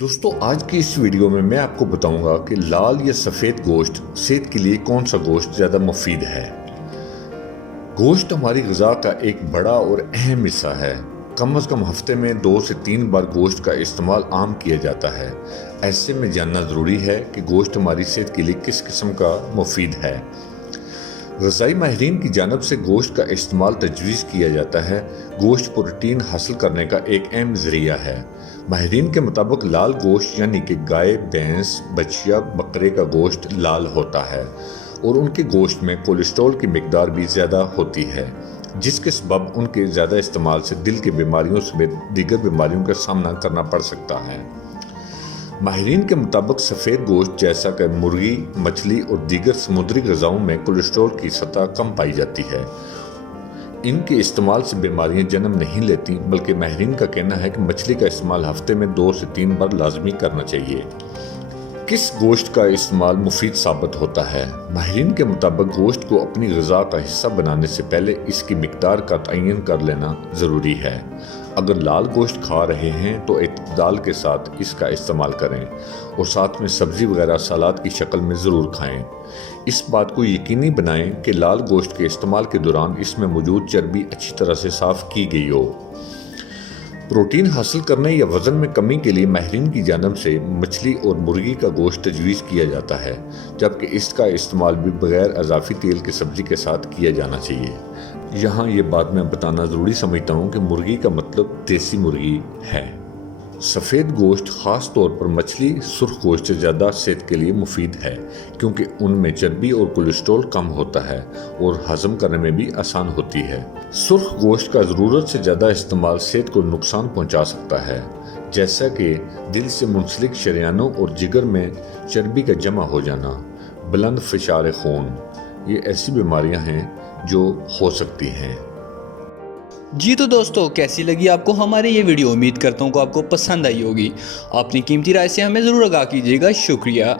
दोस्तों आज की इस वीडियो में मैं आपको बताऊंगा कि लाल या सफ़ेद गोश्त सेहत के लिए कौन सा गोश्त ज़्यादा मुफीद है। गोश्त हमारी ग़िज़ा का एक बड़ा और अहम हिस्सा है। कम अज़ कम हफ्ते में 2 से 3 बार गोश्त का इस्तेमाल आम किया जाता है। ऐसे में जानना ज़रूरी है कि गोश्त हमारी सेहत के लिए किस किस्म का मुफीद है। ग़िज़ाई माहिरीन की जानब से गोश्त का इस्तेमाल तजवीज़ किया जाता है। गोश्त प्रोटीन हासिल करने का एक अहम ज़रिया है। माहिरीन के मुताबिक लाल गोश्त यानी कि गाय, भैंस, बछिया, बकरे का गोश्त लाल होता है और उनके गोश्त में कोलेस्ट्रॉल की मिकदार भी ज़्यादा होती है, जिसके सबब उनके ज़्यादा इस्तेमाल से दिल की बीमारियों समेत दीगर बीमारियों का सामना करना पड़ सकता है। माहिरीन के मुताबिक सफ़ेद गोश्त जैसा कि मुर्गी, मछली और दीगर समुद्री ग़िज़ाओं में कोलेस्ट्रॉल की सतह कम पाई जाती है। इनके इस्तेमाल से बीमारियां जन्म नहीं लेती, बल्कि माहिरीन का कहना है कि मछली का इस्तेमाल हफ्ते में 2 से 3 बार लाजमी करना चाहिए। किस गोश्त का इस्तेमाल मुफीद साबित होता है? माहिरीन के मुताबिक गोश्त को अपनी ग़िज़ा का हिस्सा बनाने से पहले इसकी मिकदार का तयन कर लेना ज़रूरी है। अगर लाल गोश्त खा रहे हैं तो इत्तदाल के साथ इसका इस्तेमाल करें और साथ में सब्ज़ी वगैरह सलाद की शक्ल में ज़रूर खाएं। इस बात को यकीनी बनाएं कि लाल गोश्त के इस्तेमाल के दौरान इसमें मौजूद चर्बी अच्छी तरह से साफ़ की गई हो। प्रोटीन हासिल करने या वज़न में कमी के लिए माहिरीन की जानब से मछली और मुर्गी का गोश्त तजवीज़ किया जाता है, जबकि इसका इस्तेमाल भी बग़ैर अज़ाफ़ी तेल की सब्ज़ी के साथ किया जाना चाहिए। यहाँ ये बात मैं बताना ज़रूरी समझता हूँ कि मुर्गी का मतलब देसी मुर्गी है। सफ़ेद गोश्त ख़ास तौर पर मछली सुर्ख गोश्त से ज़्यादा सेहत के लिए मुफीद है, क्योंकि उनमें चर्बी और कोलेस्ट्रॉल कम होता है और हज़म करने में भी आसान होती है। सुर्ख गोश्त का ज़रूरत से ज़्यादा इस्तेमाल सेहत को नुकसान पहुंचा सकता है, जैसा कि दिल से मुंसलिक शरियानों और जिगर में चर्बी का जमा हो जाना, बुलंद फ़िशार खून। ये ऐसी बीमारियां हैं जो हो सकती हैं। जी तो दोस्तों, कैसी लगी आपको हमारी ये वीडियो? उम्मीद करता हूँ कि आपको पसंद आई होगी। अपनी कीमती राय से हमें ज़रूर आगाह कीजिएगा। शुक्रिया।